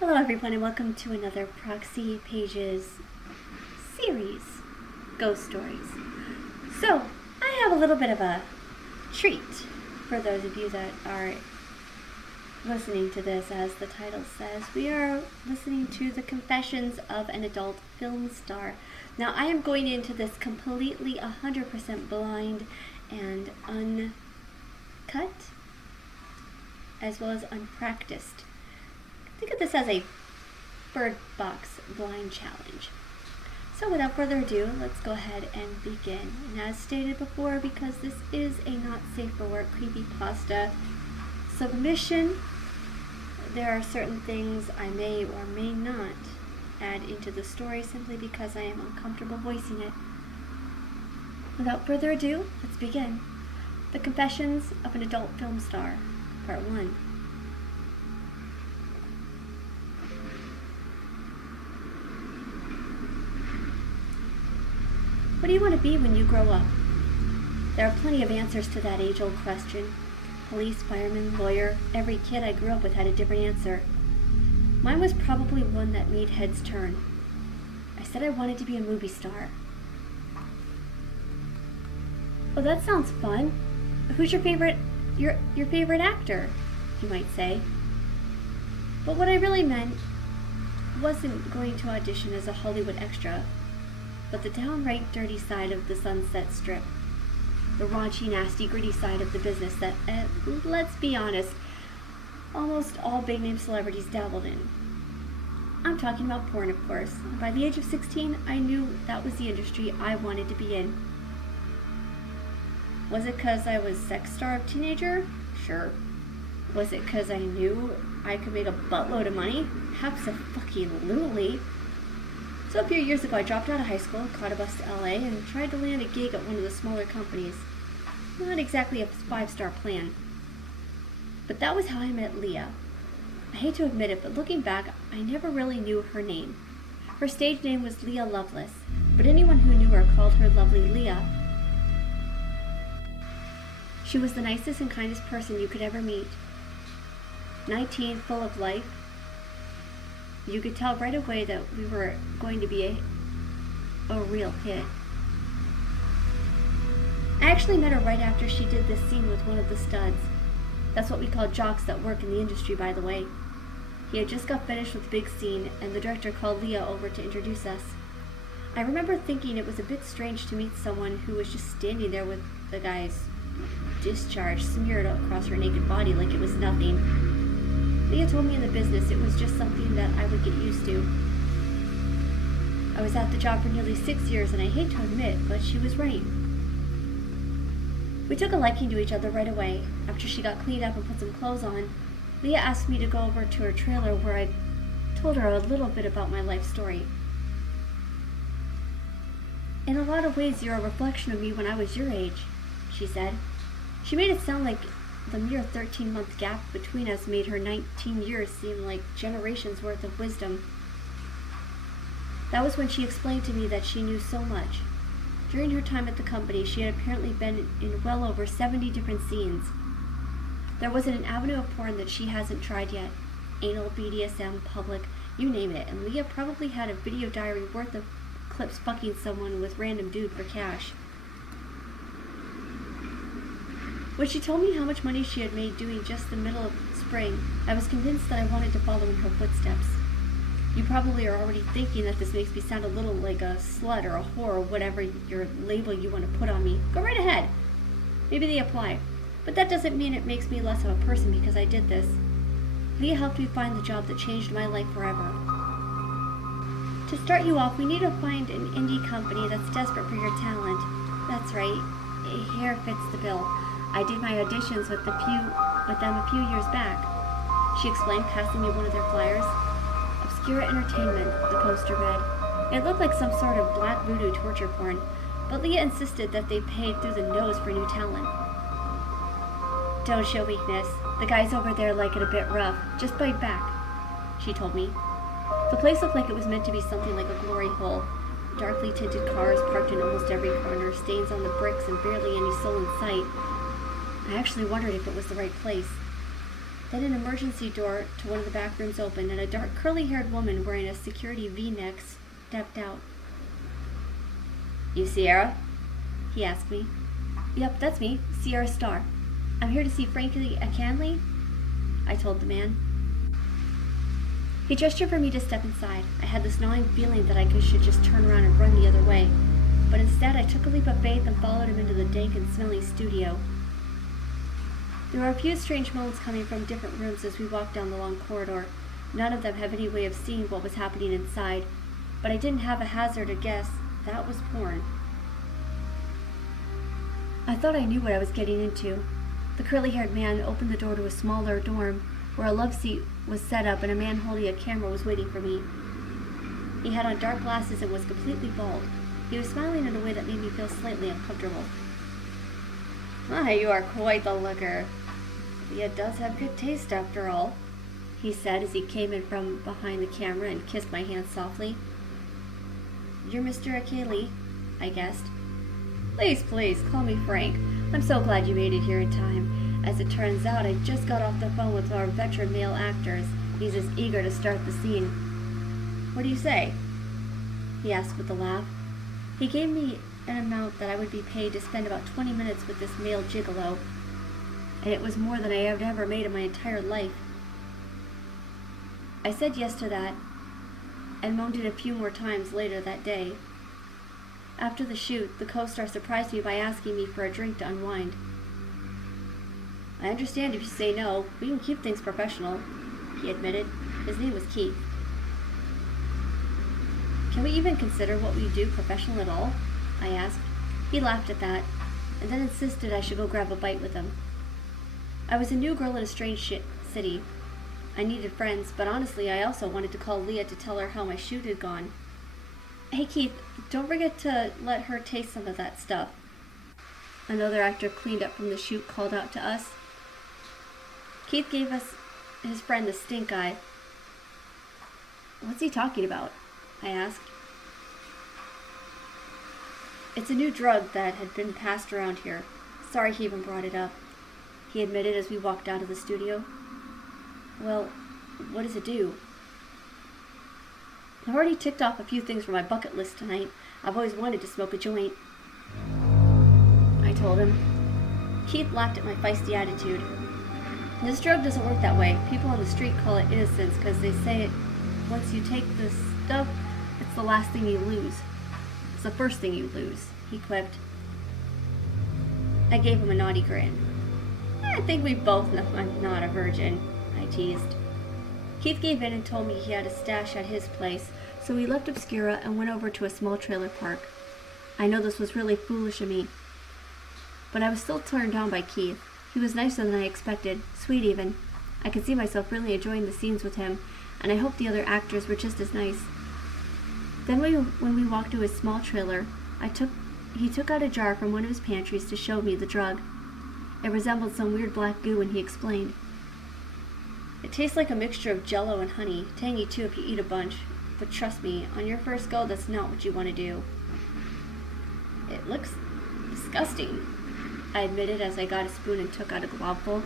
Hello everyone and welcome to another Proxy Pages series, Ghost Stories. So, I have a little bit of a treat for those of you that are listening to this. As the title says, we are listening to the confessions of an adult film star. Now, I am going into this completely 100% blind and uncut, as well as unpracticed. Think of this as a Bird Box blind challenge. So without further ado, let's go ahead and begin. And as stated before, because this is a not safe for work creepypasta submission, there are certain things I may or may not add into the story simply because I am uncomfortable voicing it. Without further ado, let's begin. The Confessions of an Adult Film Star, Part 1. What do you want to be when you grow up? There are plenty of answers to that age-old question. Police, fireman, lawyer, every kid I grew up with had a different answer. Mine was probably one that made heads turn. I said I wanted to be a movie star. Oh, that sounds fun. Who's your favorite actor, you might say. But what I really meant wasn't going to audition as a Hollywood extra, but the downright dirty side of the Sunset Strip. The raunchy, nasty, gritty side of the business that, let's be honest, almost all big-name celebrities dabbled in. I'm talking about porn, of course. By the age of 16, I knew that was the industry I wanted to be in. Was it because I was sex-starved teenager? Sure. Was it because I knew I could make a buttload of money? Abso-fucking-lutely. So a few years ago, I dropped out of high school, caught a bus to LA, and tried to land a gig at one of the smaller companies. Not exactly a 5-star plan. But that was how I met Leah. I hate to admit it, but looking back, I never really knew her name. Her stage name was Leah Loveless, but anyone who knew her called her Lovely Leah. She was the nicest and kindest person you could ever meet. 19, full of life. You could tell right away that we were going to be a real hit. I actually met her right after she did this scene with one of the studs. That's what we call jocks that work in the industry, by the way. He had just got finished with the big scene, and the director called Leah over to introduce us. I remember thinking it was a bit strange to meet someone who was just standing there with the guy's discharge smeared across her naked body like it was nothing. Leah told me in the business it was just something that I would get used to. I was at the job for nearly 6 years, and I hate to admit, but she was right. We took a liking to each other right away. After she got cleaned up and put some clothes on, Leah asked me to go over to her trailer where I told her a little bit about my life story. In a lot of ways, you're a reflection of me when I was your age, she said. She made it sound like the mere 13-month gap between us made her 19 years seem like generations worth of wisdom. That was when she explained to me that she knew so much. During her time at the company, she had apparently been in well over 70 different scenes. There wasn't an avenue of porn that she hasn't tried yet. Anal, BDSM, public, you name it, and Leah probably had a video diary worth of clips fucking someone with random dude for cash. When she told me how much money she had made doing just the middle of spring, I was convinced that I wanted to follow in her footsteps. You probably are already thinking that this makes me sound a little like a slut or a whore or whatever your label you want to put on me. Go right ahead. Maybe they apply. But that doesn't mean it makes me less of a person because I did this. Leah helped me find the job that changed my life forever. To start you off, we need to find an indie company that's desperate for your talent. That's right. Here fits the bill. I did my auditions with them a few years back. She explained, passing me one of their flyers. Obscura Entertainment, the poster read. It looked like some sort of black voodoo torture porn, but Leah insisted that they paid through the nose for new talent. Don't show weakness. The guys over there like it a bit rough. Just bite back, she told me. The place looked like it was meant to be something like a glory hole. Darkly tinted cars parked in almost every corner, stains on the bricks, and barely any soul in sight. I actually wondered if it was the right place. Then an emergency door to one of the back rooms opened, and a dark, curly-haired woman wearing a security V-neck stepped out. "You Sierra?" he asked me. "Yep, that's me, Sierra Starr. I'm here to see Frankie Acanley," I told the man. He gestured for me to step inside. I had this gnawing feeling that I should just turn around and run the other way, but instead I took a leap of faith and followed him into the dank and smelly studio. There were a few strange moans coming from different rooms as we walked down the long corridor. None of them have any way of seeing what was happening inside, but I didn't have a hazard to guess. That was porn. I thought I knew what I was getting into. The curly-haired man opened the door to a smaller dorm where a love seat was set up and a man holding a camera was waiting for me. He had on dark glasses and was completely bald. He was smiling in a way that made me feel slightly uncomfortable. "Ah, you are quite the looker. Leah does have good taste after all," he said as he came in from behind the camera and kissed my hand softly. "You're Mr. Acanley," I guessed. Please, call me Frank. I'm so glad you made it here in time. As it turns out, I just got off the phone with our veteran male actors. He's as eager to start the scene." "What do you say?" he asked with a laugh. He gave me an amount that I would be paid to spend about 20 minutes with this male gigolo, and it was more than I had ever made in my entire life. I said yes to that, and moaned it a few more times later that day. After the shoot, the co-star surprised me by asking me for a drink to unwind. "I understand if you say no. We can keep things professional," he admitted. His name was Keith. "Can we even consider what we do professional at all?" I asked. He laughed at that, and then insisted I should go grab a bite with him. I was a new girl in a strange city. I needed friends, but honestly, I also wanted to call Leah to tell her how my shoot had gone. "Hey Keith, don't forget to let her taste some of that stuff," another actor cleaned up from the shoot called out to us. Keith gave his friend the stink eye. "What's he talking about?" I asked. "It's a new drug that had been passed around here. Sorry he even brought it up," he admitted as we walked out of the studio. "Well, what does it do?" "I've already ticked off a few things from my bucket list tonight. I've always wanted to smoke a joint," I told him. Keith laughed at my feisty attitude. "This drug doesn't work that way. People on the street call it innocence because they say it once you take this stuff, it's the last thing you lose. It's the first thing you lose," he quipped. I gave him a naughty grin. "I think we both know I'm not a virgin," I teased. Keith gave in and told me he had a stash at his place, so we left Obscura and went over to a small trailer park. I know this was really foolish of me, but I was still turned on by Keith. He was nicer than I expected, sweet even. I could see myself really enjoying the scenes with him, and I hoped the other actors were just as nice. Then when we walked to his small trailer, he took out a jar from one of his pantries to show me the drug. It resembled some weird black goo, and he explained. "It tastes like a mixture of Jell-O and honey, tangy too if you eat a bunch, but trust me, on your first go, that's not what you want to do." "It looks disgusting," I admitted as I got a spoon and took out a globful.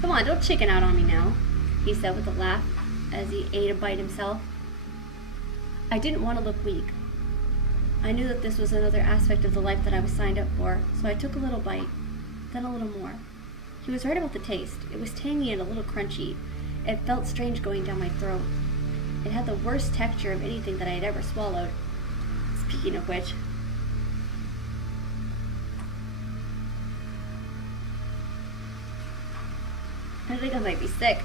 "Come on, don't chicken out on me now," he said with a laugh as he ate a bite himself. I didn't want to look weak. I knew that this was another aspect of the life that I was signed up for, so I took a little bite, then a little more. He was right about the taste. It was tangy and a little crunchy. It felt strange going down my throat. It had the worst texture of anything that I had ever swallowed. Speaking of which, "I think I might be sick,"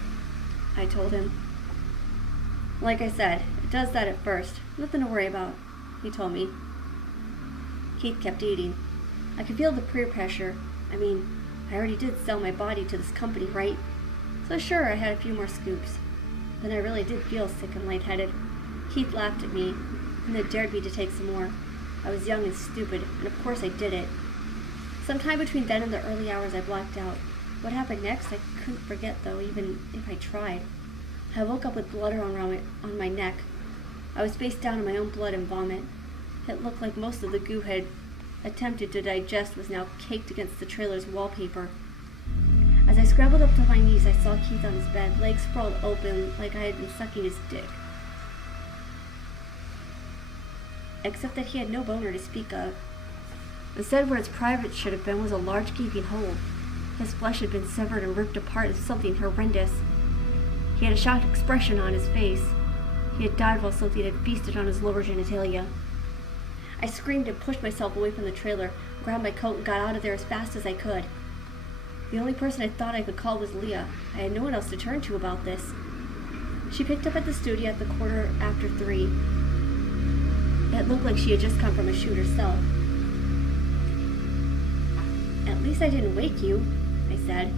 I told him. "Like I said, it does that at first. Nothing to worry about," he told me. Keith kept eating. I could feel the peer pressure. I mean, I already did sell my body to this company, right? So sure, I had a few more scoops. Then I really did feel sick and lightheaded. Keith laughed at me, and then dared me to take some more. I was young and stupid, and of course I did it. Sometime between then and the early hours, I blacked out. What happened next, I couldn't forget, though, even if I tried. I woke up with blood on my neck. I was face down in my own blood and vomit. It looked like most of the goo had attempted to digest was now caked against the trailer's wallpaper. As I scrambled up to my knees, I saw Keith on his bed, legs sprawled open like I had been sucking his dick. Except that he had no boner to speak of. Instead, where its private should have been was a large gaping hole. His flesh had been severed and ripped apart as something horrendous. He had a shocked expression on his face. He had died while something had feasted on his lower genitalia. I screamed and pushed myself away from the trailer, grabbed my coat and got out of there as fast as I could. The only person I thought I could call was Leah. I had no one else to turn to about this. She picked up at the studio at the 3:15. It looked like she had just come from a shoot herself. "At least I didn't wake you," I said.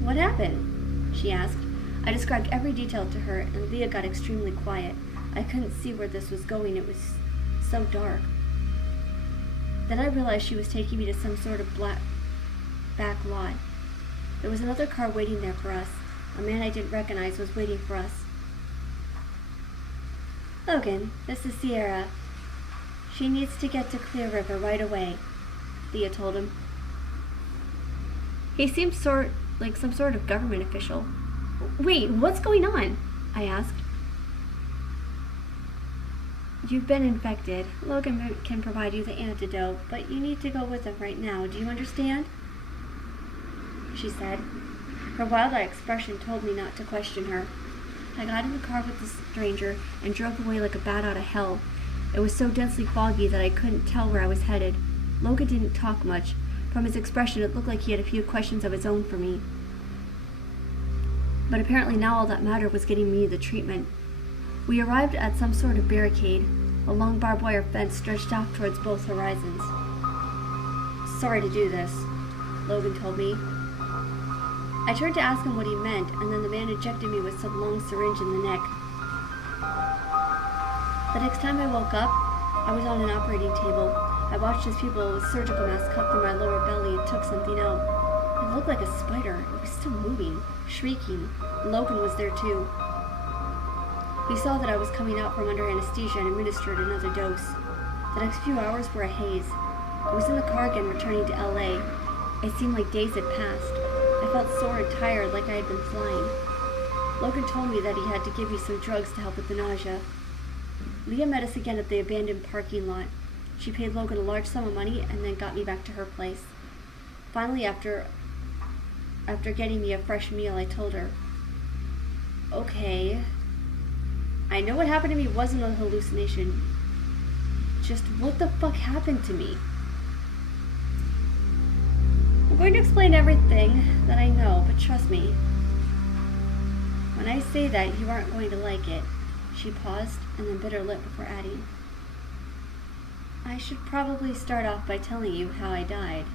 "What happened?" she asked. I described every detail to her, and Leah got extremely quiet. I couldn't see where this was going. It was so dark. Then I realized she was taking me to some sort of back lot. There was another car waiting there for us. A man I didn't recognize was waiting for us. "Logan, this is Sierra. She needs to get to Clear River right away," Leah told him. He seemed like some sort of government official. "Wait, what's going on?" I asked. "You've been infected. Logan can provide you the antidote, but you need to go with him right now. Do you understand?" she said. Her wild-eyed expression told me not to question her. I got in the car with the stranger and drove away like a bat out of hell. It was so densely foggy that I couldn't tell where I was headed. Logan didn't talk much. From his expression, it looked like he had a few questions of his own for me. But apparently now all that mattered was getting me the treatment. We arrived at some sort of barricade. A long barbed wire fence stretched out towards both horizons. "Sorry to do this," Logan told me. I turned to ask him what he meant, and then the man injected me with some long syringe in the neck. The next time I woke up, I was on an operating table. I watched as people with surgical masks cut through my lower belly and took something out. It looked like a spider. It was still moving, shrieking. Logan was there too. He saw that I was coming out from under anesthesia and administered another dose. The next few hours were a haze. I was in the car again returning to LA. It seemed like days had passed. I felt sore and tired, like I had been flying. Logan told me that he had to give me some drugs to help with the nausea. Leah met us again at the abandoned parking lot. She paid Logan a large sum of money and then got me back to her place. Finally, after getting me a fresh meal, I told her, "Okay, I know what happened to me wasn't a hallucination. Just what the fuck happened to me?" "I'm going to explain everything that I know, but trust me. When I say that, you aren't going to like it." She paused and then bit her lip before adding, "I should probably start off by telling you how I died."